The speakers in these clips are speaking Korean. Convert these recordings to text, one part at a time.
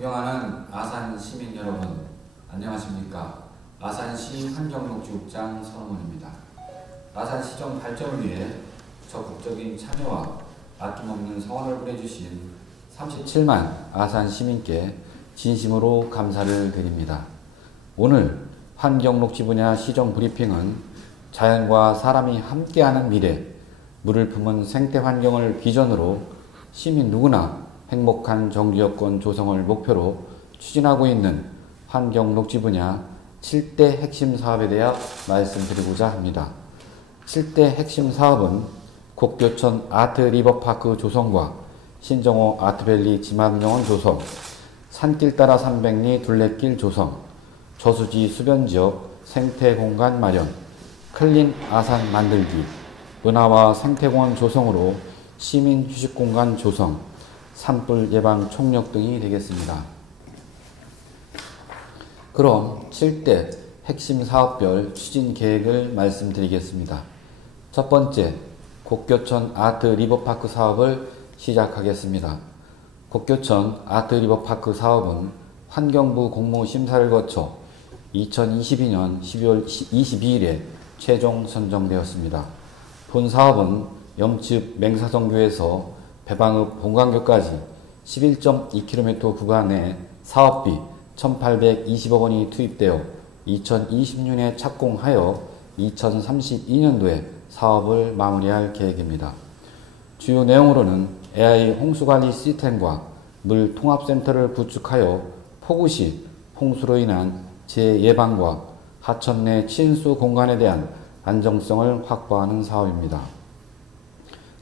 존경하는 아산 시민 여러분, 안녕하십니까? 아산시 환경녹지국장 선호문입니다. 아산시정 발전을 위해 적극적인 참여와 아낌없는 성원을 보내주신 37만 아산 시민께 진심으로 감사를 드립니다. 오늘 환경녹지 분야 시정 브리핑은 자연과 사람이 함께하는 미래, 물을 품은 생태 환경을 비전으로 시민 누구나 행복한 정규여건 조성을 목표로 추진하고 있는 환경녹지 분야 7대 핵심 사업에 대해 말씀드리고자 합니다. 7대 핵심 사업은 곡교천 아트리버파크 조성과 신정호 아트밸리 지방정원 조성, 산길 따라 300리 둘레길 조성, 저수지 수변지역 생태공간 마련, 클린 아산 만들기, 은하와 생태공원 조성으로 시민 휴식공간 조성, 산불 예방 총력 등이 되겠습니다. 그럼 7대 핵심 사업별 추진 계획을 말씀드리겠습니다. 첫 번째, 곡교천 아트 리버파크 사업을 시작하겠습니다. 곡교천 아트 리버파크 사업은 환경부 공모 심사를 거쳐 2022년 12월 22일에 최종 선정되었습니다. 본 사업은 염치읍 맹사성교에서 배방읍 본관교까지 11.2km 구간에 사업비 1,820억 원이 투입되어 2026년에 착공하여 2032년도에 사업을 마무리할 계획입니다. 주요 내용으로는 AI 홍수관리 시스템과 물통합센터를 구축하여 폭우 시 홍수로 인한 재예방과 하천 내 친수 공간에 대한 안정성을 확보하는 사업입니다.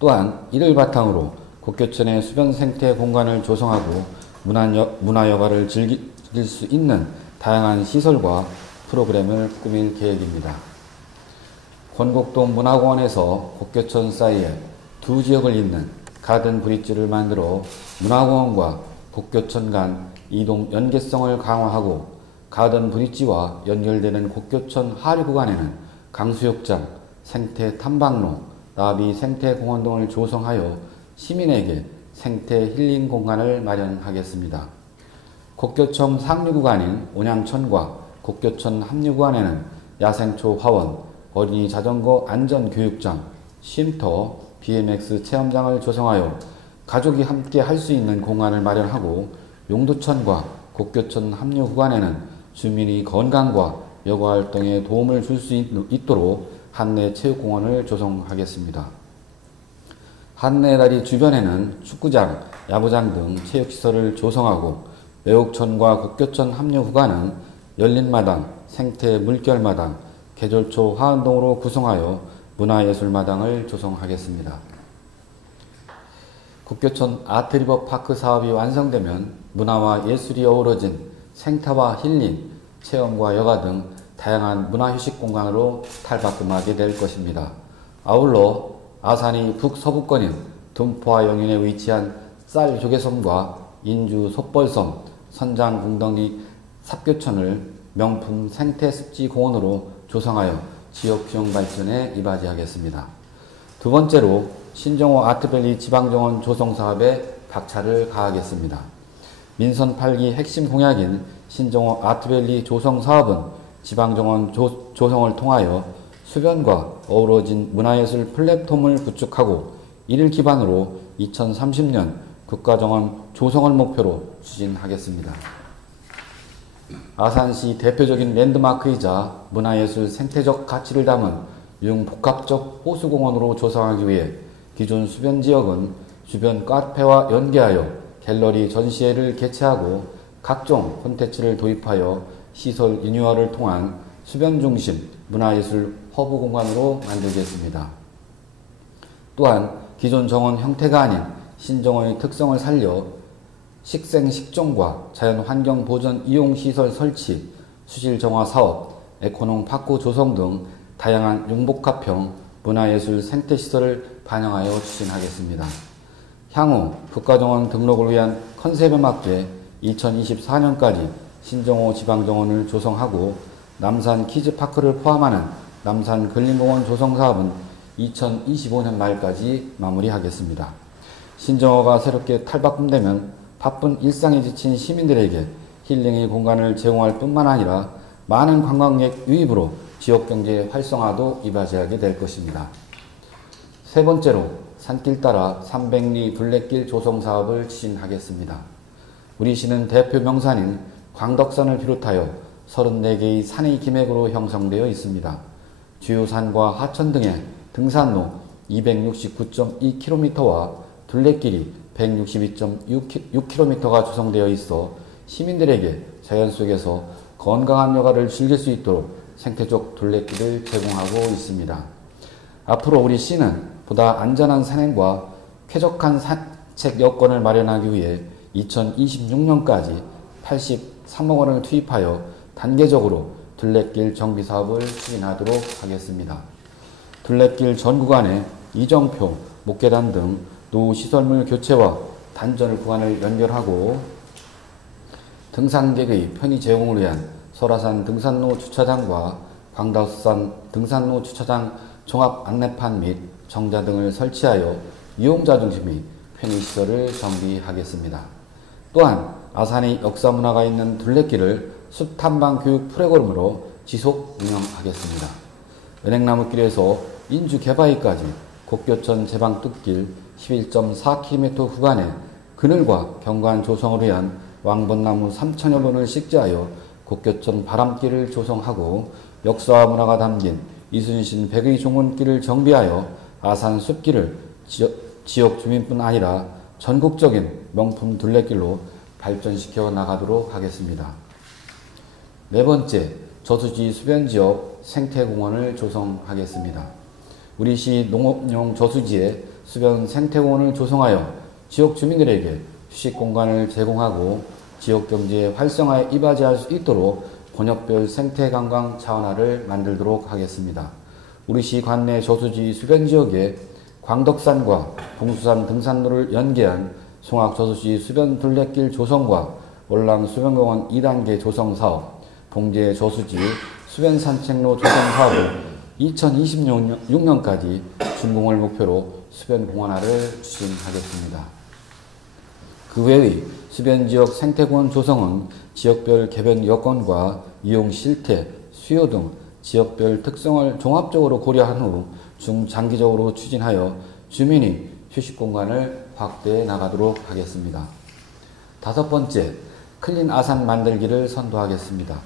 또한 이를 바탕으로 곡교천의 수변 생태 공간을 조성하고 문화여가를 즐길 수 있는 다양한 시설과 프로그램을 꾸밀 계획입니다. 권곡동 문화공원에서 곡교천 사이에 두 지역을 잇는 가든 브릿지를 만들어 문화공원과 곡교천 간 이동 연계성을 강화하고 가든 브릿지와 연결되는 곡교천 하류 구간에는 강수욕장, 생태 탐방로, 나비 생태공원 등을 조성하여 시민에게 생태 힐링 공간을 마련하겠습니다. 곡교천 상류 구간인 온양천과 곡교천 합류 구간에는 야생초 화원, 어린이 자전거 안전교육장, 쉼터, BMX 체험장을 조성하여 가족이 함께 할 수 있는 공간을 마련하고 용두천과 곡교천 합류 구간에는 주민이 건강과 여가활동에 도움을 줄 수 있도록 한내 체육공원을 조성하겠습니다. 한내다리 주변에는 축구장, 야구장 등 체육시설을 조성하고 매옥천과 곡교천 합류 구간은 열린마당, 생태 물결마당, 계절초 화환동으로 구성하여 문화예술마당을 조성하겠습니다. 곡교천 아트리버파크 사업이 완성되면 문화와 예술이 어우러진 생태와 힐링, 체험과 여가 등 다양한 문화휴식 공간으로 탈바꿈하게 될 것입니다. 아울러 아산이 북서부권인 둔포와 영인에 위치한 쌀조개섬과 인주 속벌섬, 선장궁덩이 삽교천을 명품 생태습지공원으로 조성하여 지역 휴양 발전에 이바지하겠습니다. 두 번째로 신정호 아트밸리 지방정원 조성사업에 박차를 가하겠습니다. 민선 8기 핵심 공약인 신정호 아트밸리 조성사업은 지방정원 조성을 통하여 수변과 어우러진 문화예술 플랫폼을 구축하고 이를 기반으로 2030년 국가정원 조성을 목표로 추진하겠습니다. 아산시 대표적인 랜드마크이자 문화예술 생태적 가치를 담은 융복합적 호수공원으로 조성하기 위해 기존 수변지역은 주변 카페와 연계하여 갤러리 전시회를 개최하고 각종 콘텐츠를 도입하여 시설 리뉴얼을 통한 수변 중심 문화예술 허브 공간으로 만들겠습니다. 또한 기존 정원 형태가 아닌 신정원의 특성을 살려 식생식종과 자연환경 보전 이용시설 설치, 수질정화 사업, 에코농 파크 조성 등 다양한 융복합형 문화예술 생태시설을 반영하여 추진하겠습니다. 향후 국가정원 등록을 위한 컨셉에 맞게 2024년까지 신정호 지방정원을 조성하고 남산 키즈파크를 포함하는 남산 근린공원 조성사업은 2025년 말까지 마무리하겠습니다. 신정호가 새롭게 탈바꿈되면 바쁜 일상에 지친 시민들에게 힐링의 공간을 제공할 뿐만 아니라 많은 관광객 유입으로 지역 경제 활성화도 이바지하게 될 것입니다. 세 번째로 산길 따라 300리 둘레길 조성 사업을 추진하겠습니다. 우리 시는 대표 명산인 광덕산을 비롯하여 34개의 산의 기맥으로 형성되어 있습니다. 주요 산과 하천 등의 등산로 269.2km와 둘레길이 162.6km가 조성되어 있어 시민들에게 자연 속에서 건강한 여가를 즐길 수 있도록 생태적 둘레길을 제공하고 있습니다. 앞으로 우리 시는 보다 안전한 산행과 쾌적한 산책 여건을 마련하기 위해 2026년까지 83억 원을 투입하여 단계적으로 둘레길 정비 사업을 추진하도록 하겠습니다. 둘레길 전 구간에 이정표, 목계단 등 노후 시설물 교체와 단절 구간을 연결하고 등산객의 편의 제공을 위한 설화산 등산로 주차장과 광덕산 등산로 주차장 종합 안내판 및 정자 등을 설치하여 이용자 중심의 편의시설을 정비하겠습니다. 또한 아산의 역사문화가 있는 둘레길을 숲탐방 교육 프로그램으로 지속 운영하겠습니다. 은행나무길에서 인주 개바위까지 곡교천 제방뚝길 11.4km 구간에 그늘과 경관 조성을 위한 왕벚나무 3천여 본을 식재하여 곡교천 바람길을 조성하고 역사와 문화가 담긴 이순신 백의 종원길을 정비하여 아산 숲길을 지역 주민뿐 아니라 전국적인 명품 둘레길로 발전시켜 나가도록 하겠습니다. 네 번째, 저수지 수변지역 생태공원을 조성하겠습니다. 우리 시 농업용 저수지에 수변 생태공원을 조성하여 지역 주민들에게 휴식 공간을 제공하고 지역 경제 활성화에 이바지할 수 있도록 권역별 생태관광 차원화를 만들도록 하겠습니다. 우리 시 관내 저수지 수변지역에 광덕산과 봉수산 등산로를 연계한 송악저수지 수변 둘레길 조성과 월랑 수변공원 2단계 조성 사업, 봉제 저수지 수변 산책로 조성 사업을 2026년까지 준공을 목표로 수변 공원화를 추진하겠습니다. 그 외의 수변지역 생태공원 조성은 지역별 개변 여건과 이용 실태, 수요 등 지역별 특성을 종합적으로 고려한 후 중장기적으로 추진하여 주민이 휴식 공간을 확대해 나가도록 하겠습니다. 다섯 번째, 클린 아산 만들기를 선도하겠습니다.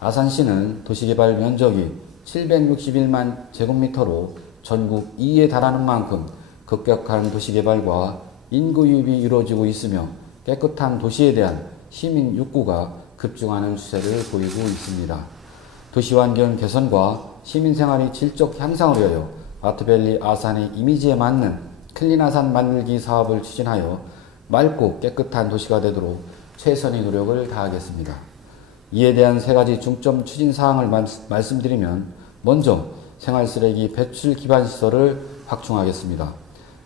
아산시는 도시개발 면적이 761만 제곱미터로 전국 2위에 달하는 만큼 급격한 도시개발과 인구 유입이 이루어지고 있으며 깨끗한 도시에 대한 시민 욕구가 급증하는 추세를 보이고 있습니다. 도시환경 개선과 시민생활의 질적 향상을 위하여 아트밸리 아산의 이미지에 맞는 클린 아산 만들기 사업을 추진하여 맑고 깨끗한 도시가 되도록 최선의 노력을 다하겠습니다. 이에 대한 세 가지 중점 추진 사항을 말씀드리면, 먼저 생활쓰레기 배출 기반 시설을 확충하겠습니다.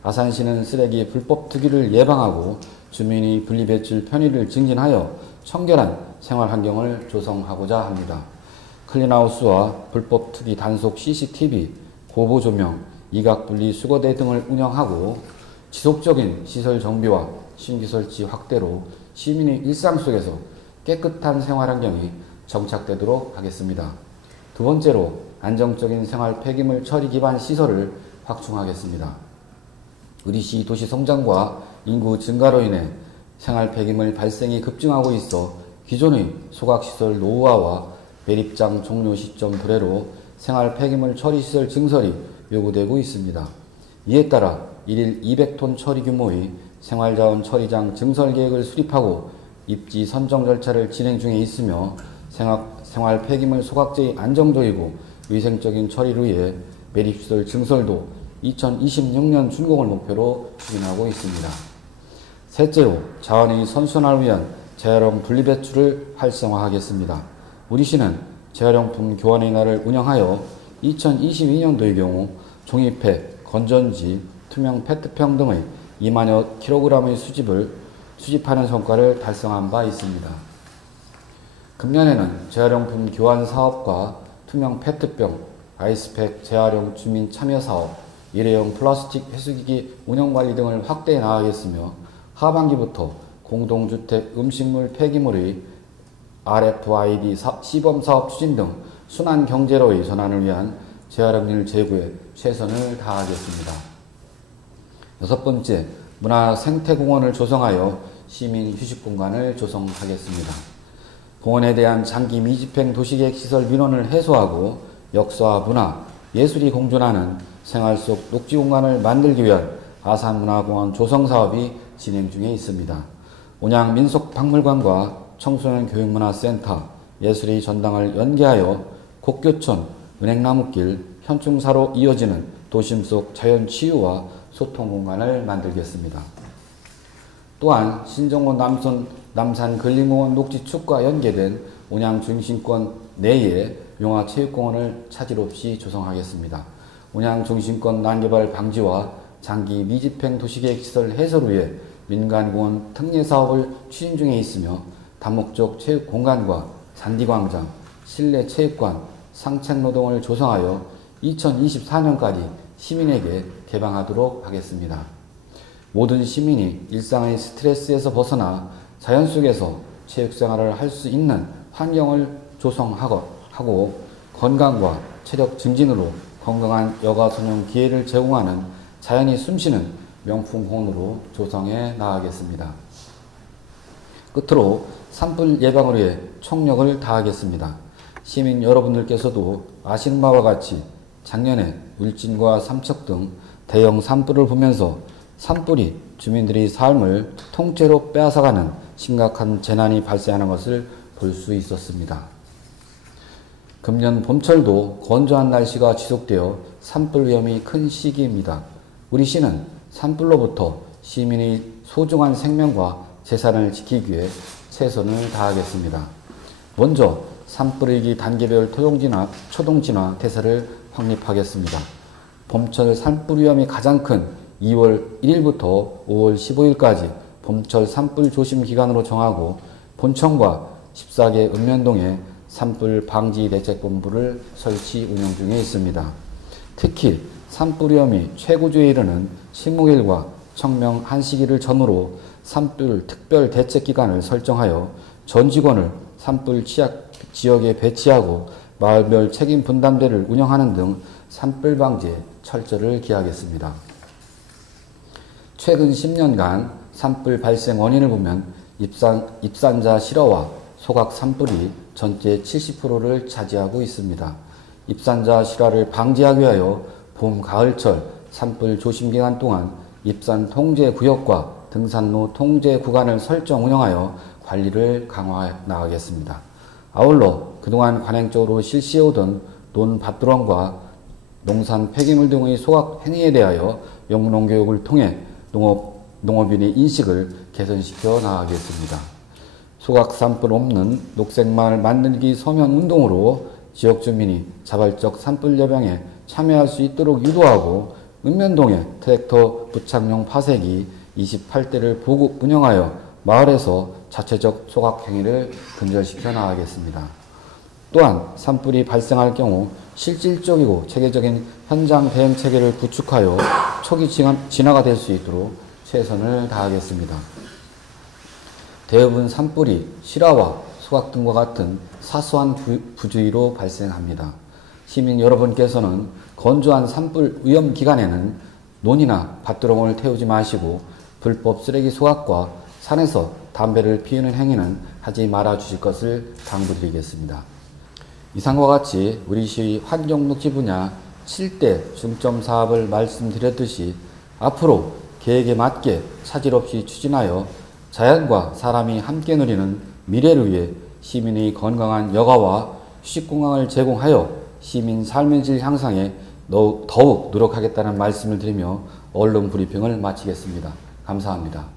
아산시는 쓰레기 불법 투기를 예방하고 주민의 분리배출 편의를 증진하여 청결한 생활환경을 조성하고자 합니다. 클린하우스와 불법 투기 단속 CCTV, 고보조명, 이각분리 수거대 등을 운영하고 지속적인 시설 정비와 신규 설치 확대로 시민의 일상 속에서 깨끗한 생활환경이 정착되도록 하겠습니다. 두 번째로 안정적인 생활 폐기물 처리 기반 시설을 확충하겠습니다. 우리시 도시 성장과 인구 증가로 인해 생활 폐기물 발생이 급증하고 있어 기존의 소각시설 노후화와 매립장 종료 시점 불회로 생활 폐기물 처리 시설 증설이 요구되고 있습니다. 이에 따라 1일 200톤 처리 규모의 생활자원 처리장 증설 계획을 수립하고 입지 선정 절차를 진행 중에 있으며 생활 폐기물 소각제의 안정적이고 위생적인 처리를 위해 매립시설 증설도 2026년 준공을 목표로 추진하고 있습니다. 셋째로 자원의 선순환을 위한 재활용 분리배출을 활성화하겠습니다. 우리 시는 재활용품 교환의 날을 운영하여 2022년도의 경우 종이팩, 건전지, 투명 페트병 등의 2만여 킬로그램의 수집하는 성과를 달성한 바 있습니다. 금년에는 재활용품 교환 사업과 투명 페트병, 아이스팩 재활용 주민 참여 사업, 일회용 플라스틱 회수기기 운영관리 등을 확대해 나가겠으며 하반기부터 공동주택 음식물 폐기물의 RFID 시범사업 추진 등 순환 경제로의 전환을 위한 재활용률 제고에 최선을 다하겠습니다. 6번째, 문화생태공원을 조성하여 시민 휴식공간을 조성하겠습니다. 공원에 대한 장기 미집행 도시계획 시설 민원을 해소하고 역사와 문화, 예술이 공존하는 생활 속 녹지공간을 만들기 위한 아산문화공원 조성사업이 진행 중에 있습니다. 온양 민속박물관과 청소년 교육문화센터, 예술의 전당을 연계하여 곡교촌, 은행나무길, 현충사로 이어지는 도심 속 자연치유와 소통공간을 만들겠습니다. 또한 신정호 남산 근린공원 녹지축과 연계된 온양 중심권 내에 용화체육공원을 차질 없이 조성하겠습니다. 온양 중심권 난개발 방지와 장기 미집행 도시계획 시설 해소를 위해 민간공원 특례사업을 추진 중에 있으며 다목적 체육공간과 잔디광장, 실내체육관, 상책노동을 조성하여 2024년까지 시민에게 개방하도록 하겠습니다. 모든 시민이 일상의 스트레스에서 벗어나 자연 속에서 체육생활을 할 수 있는 환경을 조성하고 건강과 체력 증진으로 건강한 여가 전용 기회를 제공하는 자연이 숨쉬는 명품공원으로 조성해 나가겠습니다. 끝으로 산불 예방을 위해 총력을 다하겠습니다. 시민 여러분들께서도 아시는 바와 같이 작년에 울진과 삼척 등 대형 산불을 보면서 산불이 주민들의 삶을 통째로 빼앗아가는 심각한 재난이 발생하는 것을 볼 수 있었습니다. 금년 봄철도 건조한 날씨가 지속되어 산불 위험이 큰 시기입니다. 우리 시는 산불로부터 시민의 소중한 생명과 재산을 지키기 위해 최선을 다하겠습니다. 먼저 산불위기 단계별 초동진화 태세를 확립하겠습니다. 봄철 산불 위험이 가장 큰 2월 1일부터 5월 15일까지 봄철 산불 조심 기간으로 정하고 본청과 14개 읍면동에 산불 방지 대책본부를 설치 운영 중에 있습니다. 특히 산불 위험이 최고조에 이르는 식목일과 청명 한시기를 전후로 산불 특별 대책 기간을 설정하여 전 직원을 산불 취약 지역에 배치하고 마을별 책임 분담대를 운영하는 등 산불 방지에 철저를 기하겠습니다. 최근 10년간 산불 발생 원인을 보면 입산자 실화와 소각 산불이 전체 70%를 차지하고 있습니다. 입산자 실화를 방지하기 위하여 봄, 가을철 산불 조심 기간 동안 입산 통제 구역과 등산로 통제 구간을 설정 운영하여 관리를 강화해 나가겠습니다. 아울러 그동안 관행적으로 실시해오던 논밭드론과 농산 폐기물 등의 소각 행위에 대하여 영농교육을 통해 농업인의 인식을 개선시켜 나가겠습니다. 소각 산불 없는 녹색마을 만들기 서면 운동으로 지역 주민이 자발적 산불 예방에 참여할 수 있도록 유도하고 읍면동에 트랙터 부착용 파쇄기 28대를 보급 운영하여 마을에서 자체적 소각 행위를 근절시켜 나가겠습니다. 또한 산불이 발생할 경우 실질적이고 체계적인 현장 대응 체계를 구축하여 초기 진화가 될 수 있도록 최선을 다하겠습니다. 대부분 산불이 실화와 소각 등과 같은 사소한 부주의로 발생합니다. 시민 여러분께서는 건조한 산불 위험 기간에는 논이나 밭두렁을 태우지 마시고 불법 쓰레기 소각과 산에서 담배를 피우는 행위는 하지 말아 주실 것을 당부드리겠습니다. 이상과 같이 우리 시 환경녹지 분야 7대 중점 사업을 말씀드렸듯이 앞으로 계획에 맞게 차질 없이 추진하여 자연과 사람이 함께 누리는 미래를 위해 시민의 건강한 여가와 휴식공간을 제공하여 시민 삶의 질 향상에 더욱 노력하겠다는 말씀을 드리며 언론 브리핑을 마치겠습니다. 감사합니다.